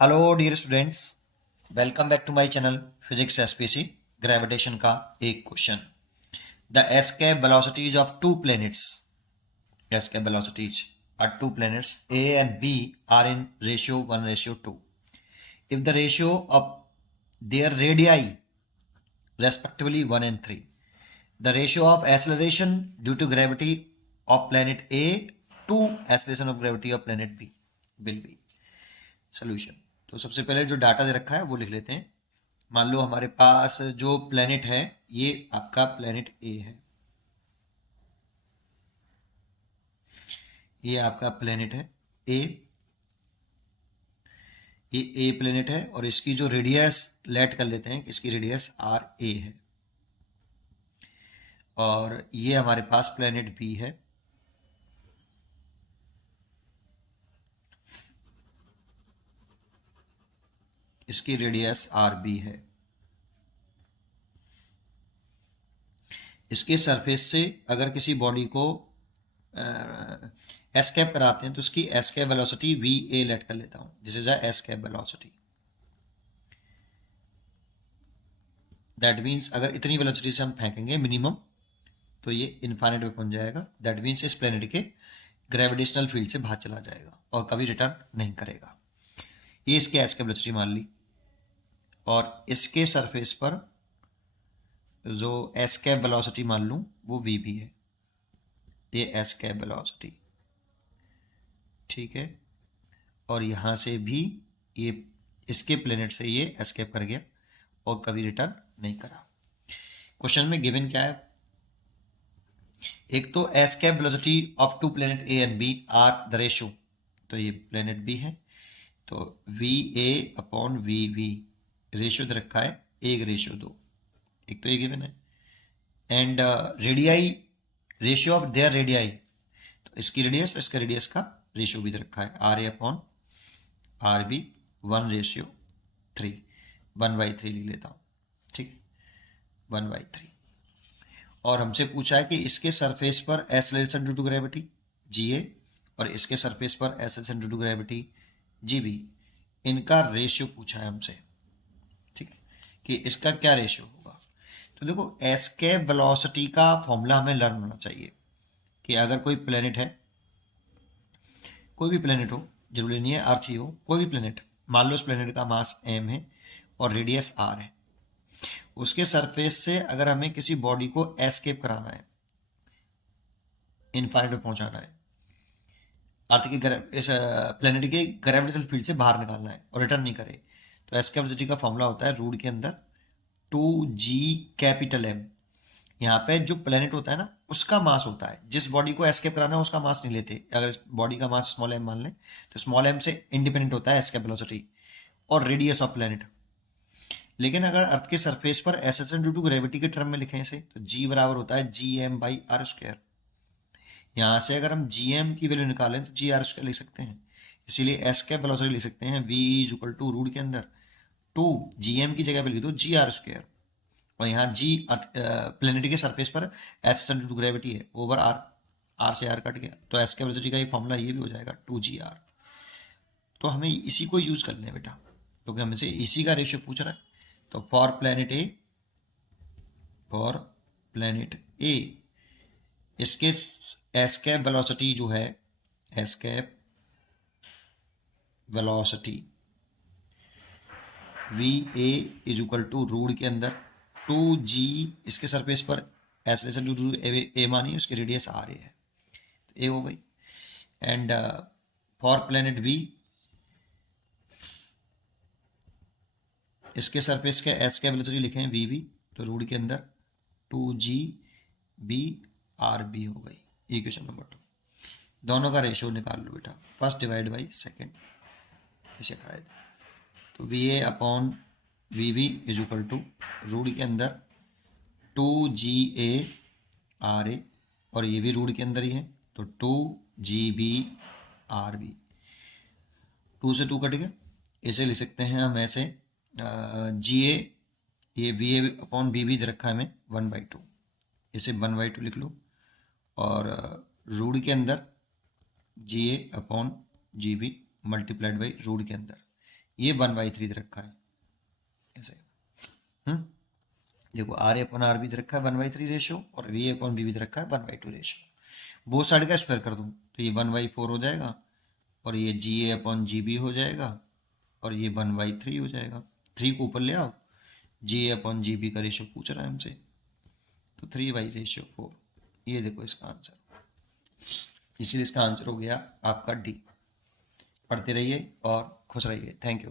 Hello dear students, welcome back to my channel physics SPC. Gravitation का एक question. The escape velocities of two planets, escape velocities are two planets A and B are in ratio 1:2. If the ratio of their radii respectively 1 and 3, the ratio of acceleration due to gravity of planet A to acceleration of gravity of planet B will be. Solution. तो सबसे पहले जो data दे रखा है वो लिख लेते हैं। मान लो हमारे पास जो प्लेनेट है ये आपका प्लेनेट ए है, ये आपका प्लेनेट है ए, ये ए प्लेनेट है और इसकी जो रेडियस लेट कर लेते हैं, इसकी रेडियस आर ए है। और ये हमारे पास प्लेनेट बी है, इसकी रेडियस आर बी है। इसके सरफेस से अगर किसी बॉडी को एस्केप कराते हैं तो उसकी escape velocity V A let कर लेता हूं। This is a escape velocity. That means अगर इतनी वेलोसिटी से हम फेंकेंगे मिनिमम तो ये इनफाइनाइट में पहुंच जाएगा। दैट मीन्स इस प्लेनेट के ग्रेविटेशनल फील्ड से बाहर चला जाएगा और कभी रिटर्न नहीं करेगा। ये इसके एस्केप वेलोसिटी मान ली और इसके सरफेस पर जो एस्केप वेलोसिटी मान लूं वो वी भी है, ये एस्केप वेलोसिटी, ठीक है। और यहां से भी ये इसके प्लेनेट से ये एस्केप कर गया और कभी रिटर्न नहीं करा। क्वेश्चन में गिवन क्या है? एक तो escape velocity of two planet A and B are the ratio, तो ये प्लेनेट बी है तो V A upon V V, ratio दे रखा है 1:2, एक तो ये गिवन है। And radii, ratio of their radii, तो इसकी रेडियस और इसका रेडियस का रेशियो भी दे रखा है R A upon R B 1:3, 1/3 लिख लेता हूँ, ठीक, 1/3। और हमसे पूछा है कि इसके सरफेस पर acceleration due to gravity G A और इसके सरफेस पर acceleration due to gravity G B, इनका रेशियो पूछा है हमसे, ठीक है, कि इसका क्या रेशियो होगा। तो देखो एस्केप वेलोसिटी का फॉर्मूला हमें लर्न होना चाहिए कि अगर कोई प्लेनेट है, कोई भी प्लेनेट हो, जरूरी नहीं है अर्थ ही हो, कोई भी प्लेनेट, मान लो उस प्लेनेट का मास एम है और रेडियस आर है, उसके सरफेस से अगर हमें किसी बॉडी को एस्केप कराना है, इनफाइनाइट में पहुंचाना है, अर्थ के इस प्लेनेट के ग्रेविटेशनल फील्ड से बाहर निकालना है और रिटर्न नहीं करे, तो एस्केप वेलोसिटी का फॉर्मूला होता है रूट के अंदर 2g कैपिटल एम। यहाँ पे जो प्लेनेट होता है ना उसका मास होता है, जिस बॉडी को एस्केप कराना है उसका मास नहीं लेते। अगर इस बॉडी का मास स्मॉल एम मान लें तो स्मॉल एम से इंडिपेंडेंट होता है एस्केप वेलोसिटी और रेडियस ऑफ प्लेनेट। लेकिन अगर अर्थ के सरफेस पर एक्सेलरेशन ड्यू टू ग्रेविटी के टर्म में लिखें इसे, तो जी बराबर होता है G M by R square. यहाँ से अगर हम जी एम की वैल्यू निकालें तो जी आर स्क्वायर लिख सकते हैं, इसीलिए एस्केप वेलोसिटी लिख सकते हैं V is equal to root के अंदर 2 जी एम की जगह पे लिख दो जी आर स्क्वायर, और यहाँ जी प्लेनेट के सरफेस पर एक्सेलरेशन ड्यू टू ग्रेविटी है ओवर आर, आर से आर कट गया तो एस्केप वेलोसिटी का ये फॉर्मूला ये भी हो जाएगा 2 GR। तो हमें इसी को यूज कर लें बेटा, क्योंकि हमसे इसी का रेशियो पूछ रहा है। तो for planet A, for planet A इसके एस्केप वेलोसिटी जो है, escape velocity V A is equal to root के अंदर 2g, इसके सरफेस पर एक्सेलरेशन ड्यू टू ए मानी, उसकी रेडियस आर ए है, तो ए हो गई। एंड फॉर प्लेनेट बी इसके सरफेस के एस्केप वेलोसिटी लिखे हैं वी बी, तो रूट के अंदर 2g आर बी हो गई। Equation number 2। दोनों का रेशियो निकाल लो बेटा, फर्स्ट डिवाइड बाई सेकेंड इसे खाए, तो V A upon V B is equal to root के अंदर 2GA आर ए, और ये भी रूट के अंदर ही है तो 2GB आर बी, 2 से 2 कट गया, इसे लिख सकते हैं हम ऐसे जी ए, ये वी ए अपॉन बी भी दे रखा है हमें 1/2, इसे 1/2 लिख लो, और रूट के अंदर G A upon G B multiplied by root के अंदर, ये 1/3 दे रखा है ऐसे। देखो RA/R भी दे रखा है 1/3 रेशियो, और VA/V भी दे रखा है 1/2 रेशियो। बोथ साइड का स्क्वायर कर दूं तो ये 1/4 हो जाएगा, और ये GA/GB हो जाएगा, और ये 1/3 हो जाएगा। 3 को ऊपर ले आओ, GA/GB का रेशियो पूछ रहा है हमसे, तो 3/4। ये देखो इसका आंसर, इसीलिए इसका आंसर हो गया आपका डी। पढ़ते रहिए और खुश रहिए। Thank you.